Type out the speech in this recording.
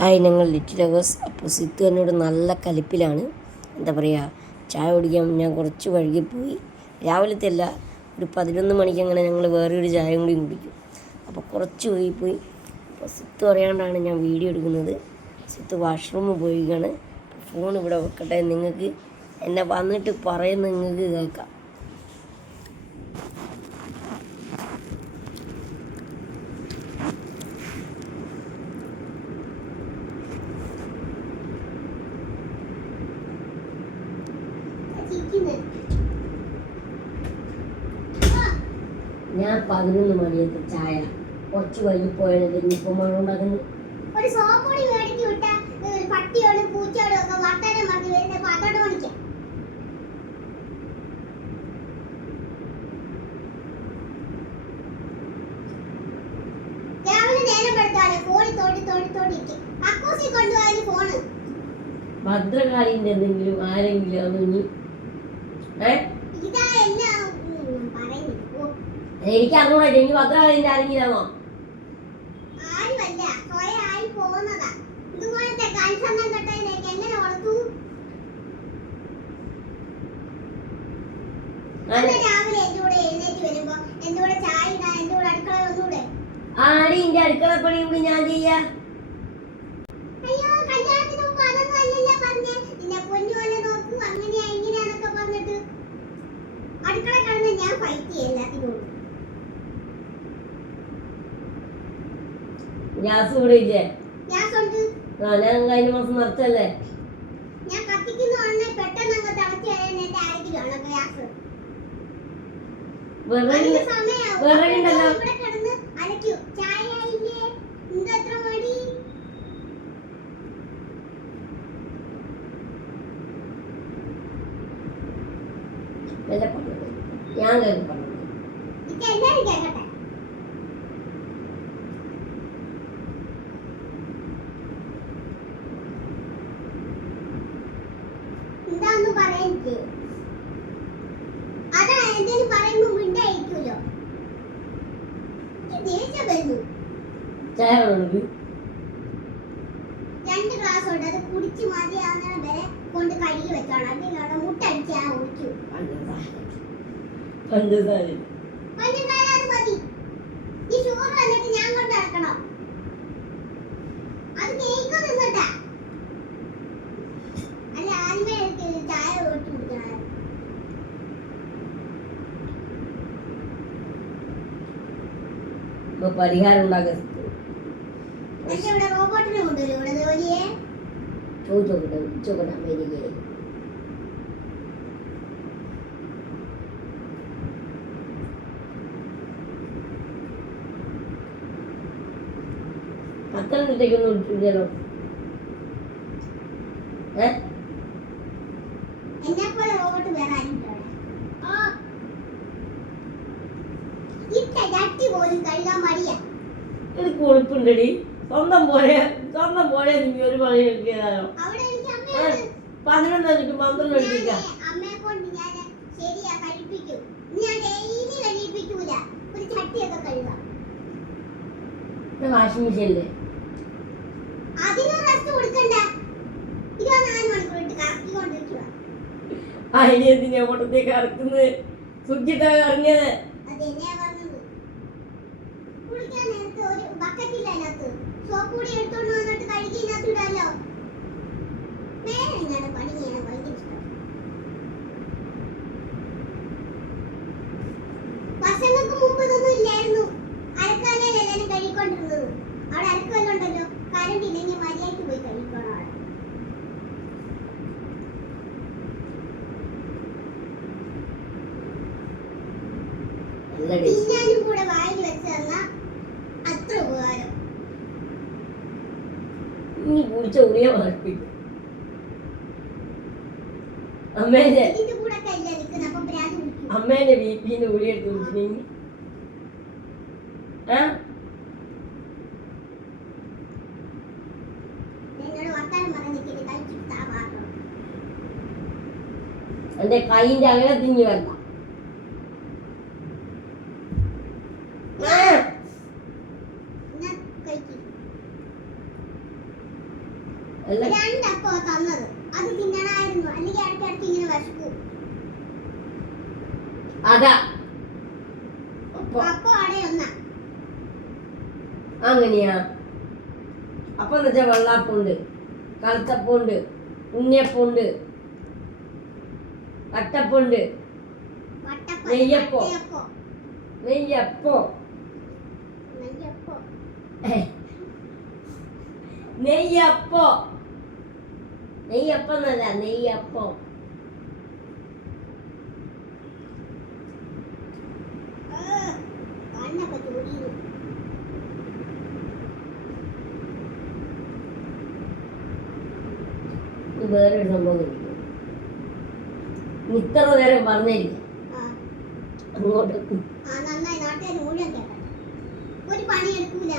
Hi, ഞങ്ങൾ little lovers. അപ്പോൾ സിത്തു എന്നോട് നല്ല കലിപ്പിലാണ്. എന്താ പറയുക, ചായ കുടിക്കാൻ ഞാൻ കുറച്ച് വൈകിപ്പോയി. രാവിലത്തെ അല്ല, ഒരു 11 മണിക്ക് അങ്ങനെ ഞങ്ങൾ വേറൊരു ചായ കൂടി കുടിക്കും. അപ്പോൾ കുറച്ച് വൈകിപ്പോയി. അപ്പോൾ സിത്തു അറിയാണ്ടാണ് ഞാൻ വീഡിയോ എടുക്കുന്നത്. സിത്തു വാഷ്റൂമിൽ പോയിക്കാണ്. ഫോൺ ഇവിടെ വെക്കട്ടെ, നിങ്ങൾക്ക് എന്നെ വന്നിട്ട് പറയുന്നത് നിങ്ങൾക്ക് കേൾക്കാം. ഞാൻ 11 മണിയത്തെ ചായ കുറച്ച് വൈകിപ്പോയത്. ഇനിയിപ്പോൾ മഴ ഉണ്ടാക്കുന്നു. ഒരു സോപ്പൊടി മേടിച്ചു വിട്ട പട്ടിയോടും പൂച്ചയോടും ഒക്കെ വർത്തമാനം പറഞ്ഞു വരുന്നത് 12 മണിക്ക്. രാവിലെ നേരം പെടുത്താതെ ഫോണിൽ തോണ്ടിരിക്കും. അക്കൂസി കൊണ്ടുപോയാലും ഫോണ്. ഭദ്രകാളിന്റെ എന്തെങ്കിലും ആരെങ്കിലും അതൊന്നും ഇതാ എല്ലാം പറയുന്നു. എനിക്ക് അങ്ങോട്ട് എനിക്ക് ഭദ്രകാളിന്റെ ആരെങ്കിലാണോ? ആരുമല്ല, സ്വയം ആയി പോകുന്നതാ. ഇതുപോലത്തെ കൺസർണം തൊട്ടതിലേക്ക് എങ്ങനെ വളർത്തു? രാവിലെ എന്റെ കൂടെ എഴുന്നേറ്റ് വരുമ്പോ എന്റെ കൂടെ ചായ ഇടാൻ എന്റെ കൂടെ അടുക്കള ഒന്നുകൂടെ. ആടി എന്റെ അടുക്കള പണി കൂടി ഞാൻ ചെയ്യാ. അയ്യോ, കല്യാണത്തിന് മുമ്പ് അതൊന്നും അല്ലല്ലോ പറഞ്ഞേ. നിന്നെ പൊന്നുപോലെ നോക്കൂ, അങ്ങനെയാ ഇങ്ങനെയാന്നൊക്കെ പറഞ്ഞിട്ട് അടുക്കള കിടന്ന് ഞാൻ ഫൈറ്റ് ചെയ്യും എല്ലാത്തിനോടും. ഗ്യാസ് ഇവിടെ ഇല്ലേ? ഗ്യാസ് ഉണ്ട്. ഞാൻ കഴിഞ്ഞ മാസം നിറച്ചല്ലേ. ഞാൻ കത്തിക്കുന്ന ഉടനെ പെട്ടെന്ന് അങ്ങ് തിളച്ച് കഴിയാൻ എന്റെ ആരെങ്കിലും ഗ്യാസ്. വിറകുണ്ടല്ലോ. ഇവിടെ കിടന്ന് അലക്കൂ. ചായ ആയില്ലേ? എന്താ എത്ര മടി? ഞാൻ കേൾക്കണം. ഇത് എല്ലാരും കേൾക്കട്ടെ. എന്താന്ന് പറയാൻ അതാ എന്തെങ്കിലും പറയുമ്പോ മിണ്ടായിരിക്കുമല്ലോ. ദേഷ്യം വരുന്നു. ചായ വേണമെങ്കിൽ 2 ഗ്ലാസ് ഉണ്ട്. അത് കുടിച്ച് മതിയാവുന്ന വരെ കൊണ്ട് കഴുകി വെച്ചോണം. അതിനോട് മുട്ടടിച്ച് ഞാൻ ഒഴിച്ചു. പഞ്ചസാര അത് മതി. ഈ ഷുഗർ വന്നിട്ട് ഞാൻ കൊണ്ട് നടക്കണം. അത് കേക്ക് നിന്നിട്ടാ. അല്ല, ആദ്യമേ എനിക്ക് ചായ ഒഴിച്ചു കുടിക്കണം. പരിഹാരം ഉണ്ടാക്കാൻ പക്ഷെ ഇവിടെ റോബോട്ടിനെ കൊണ്ടുവരും. ഇവിടെ ജോലിയെ ചോദിച്ചോക്കട്ടെ അമേരിക്കയിൽ. പത്തനംതിട്ടയ്ക്കൊന്നും വിളിച്ചില്ലല്ലോ. എന്നെപ്പോലെ റോബോട്ട് വേറെ ആരും പോലും കഴുകാൻ മടിയാ. എനിക്ക് കൊഴുപ്പുണ്ടടി. സ്വന്തം പോലെ നീ ഒരു പണി എടുക്കാനോ? അവിടെ എനിക്ക് അമ്മയുണ്ട്. 11 12 എടുക്കാം. അമ്മയെ കൊണ്ട് ഞാൻ ശരിയാ കഴിപ്പിക്കും. ഞാൻ ഡെയിലി കഴിപ്പിക്കൂല. ഒരു ചട്ടിയൊക്കെ കഴുകാം. വാഷിംഗ് മെഷീനില്ലേ? അതിന് റെസ്റ്റ് കൊടുക്കണ്ട. 24 മണിക്കൂർ ഇട്ട് കറക്കിക്കൊണ്ടിരിക്കുക. അതിനെന്തിനാ ഓട്ടത്തേക്ക് ഇറക്കുന്നത്? സുഖിട്ടാ ഇറങ്ങിയത്. അതെന്നെയാ പറഞ്ഞത്. കുളിക്കാൻ നേരത്തെ ഒരു ബക്കറ്റില്ല, അതിനകത്ത് സോപ്പ് കൂടി എടുത്തോണ്ട് വന്നിട്ട് കഴുകി ഇതിനകത്ത് ഇടാലോ. നേരെ ഇങ്ങനെ പണി ചെയ്യാൻ ഭയങ്കര ഇഷ്ടം. വർഷങ്ങൾക്ക് മുമ്പ് ഇതൊന്നും ഇല്ലായിരുന്നു. അരക്കാലല്ലേ എല്ലാവരും കഴുകിക്കൊണ്ടിരുന്നത്. അവിടെ അരക്കല്ല ഉണ്ടല്ലോ. കറണ്ട് ഇല്ലെങ്കിൽ മര്യാദയ്ക്ക് പോയി കഴിക്കണം. തിന്നാനും കൂടെ വായിൽ വെച്ച് തന്നാ അത്ര ഉപകാരം. നീ കുടിച്ച ഉളിയ വളർത്തിക്കും അമ്മേന്റെ ഇതിന്റെ കൂടെ ഒക്കെ അല്ലേ നിൽക്കുന്നത്. അപ്പൊ ഭ്രാന്ത് പിടിക്കും. അമ്മേന്റെ വീട്ടിന്ന് ഉളി എടുത്ത് കുടിച്ചിട്ടുണ്ടെങ്കിൽ എന്നോട് വർത്താനം പറഞ്ഞ് നിൽക്കില്ല. കഴിച്ചിട്ട് താ മാത്രം. എന്റെ കൈന്റെ അങ്ങനെ തിങ്ങി വരണം. അല്ല രണ്ടപ്പോ തന്നത്. അത് തിന്നണായിരുന്നു, അല്ലെങ്കിൽ ഇടയ്ക്കിടയ്ക്ക് ഇങ്ങനെ വിശക്കും. അതാ അപ്പൊ അപ്പൊ അവിടെ ഒന്നാ. അങ്ങനെയാ. അപ്പം എന്ന് വെച്ചാൽ വെള്ളാപ്പുണ്ട്, കറുത്തപ്പുണ്ട്, ഉണ്ണിയപ്പുണ്ട്, അട്ടപ്പുണ്ട്, വട്ടപ്പം, നെയ്യപ്പം. വട്ടയപ്പം, നെയ്യപ്പോ നെയ്യപ്പം. നെയ്യപ്പോ നെയ്യപ്പം എന്നല്ല നെയ്യപ്പോ. കണ്ണൊക്കെ ചൂടിയിരുന്നു. വേറൊരു സംഭവം കഴിക്കും. ഇത്ര നേരം പറഞ്ഞില്ല ആ, അങ്ങോട്ട്. നന്നായി. നാട്ടുകാർ മുഴുവൻ കേട്ടെ. ഒരു പണി എടുക്കൂല.